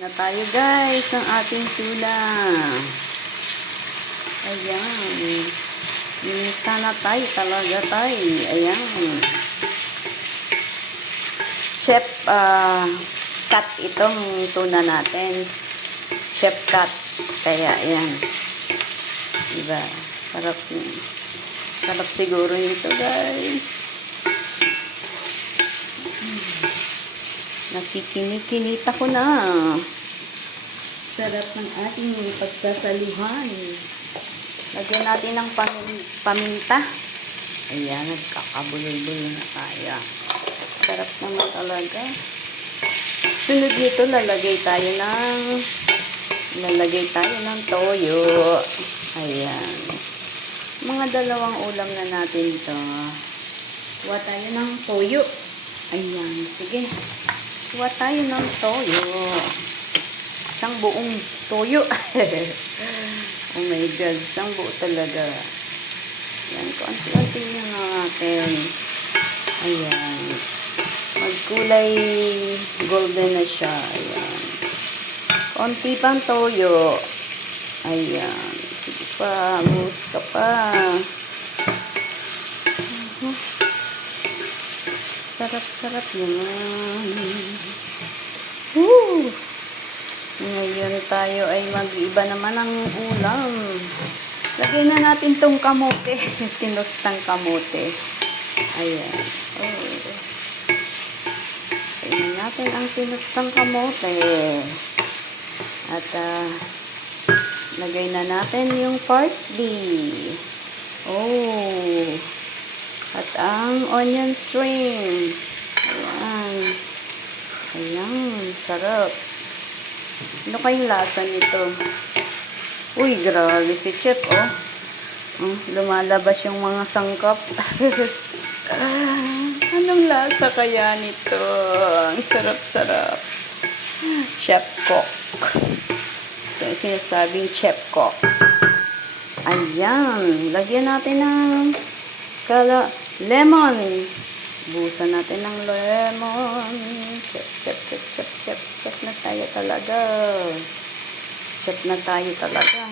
Na tayo guys ng ating tuna. Ayan. Sana tayo talaga tayo. Ayan. Chef cut itong tuna natin. Chef cut. Kaya ayan. Diba? Sarap yun. Sarap siguro ito guys. Nakikinikilita ko na. Sarap ng ating pagsasaluhan. Lagyan natin ng paminta. Ayan, nagkakabulol-bulol na tayo. Sarap naman talaga. Sunod nito, lalagay tayo ng toyo. Ayan. Mga dalawang ulam na natin ito. Kuha tayo ng toyo. Ayan, sige. Kuha tayo ng toyo. Isang buong toyo. Oh my God, isang buo talaga. Ayan, konti-konti na natin. Ayan. Magkulay golden na siya. Ayan. Konti pang toyo. Ayan. Sige pa, mus ka pa. Sarap-sarap naman. Woo! Ngayon tayo ay mag-iba naman ang ulam. Lagyan na natin tong kamote. Tinostang kamote. Ayan. Oh. Lagyan natin ang tinostang kamote. At lagay na natin yung parsley. Oh. At ang onion string. Ayan. Ayan. Sarap. Ano kayong lasa nito? Uy, grabe si Chef, oh. Lumalabas yung mga sangkap. Anong lasa kaya nito? Ang sarap-sarap. Chef Cook. Sinasabing Chef Cook. Ayan. Lagyan natin ng lemon. Busan natin ng lemon. Chef na tayo talaga. Chef na tayo talaga.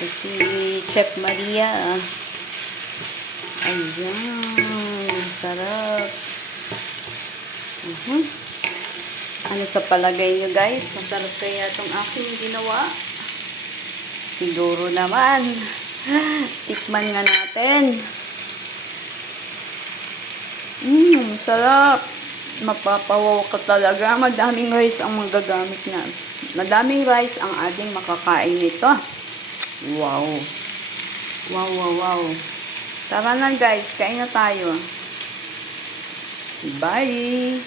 Si Chef Maria. Ayan. Sarap. Ano sa palagay nyo guys? Masarap kaya itong aking ginawa? Siguro naman. Tikman nga natin. Sarap. Mapapawaw ka talaga. Madaming rice ang magagamit na. Madaming rice ang ating makakain nito. Wow. Wow, wow, wow. Tara na guys. Kain na tayo. Bye.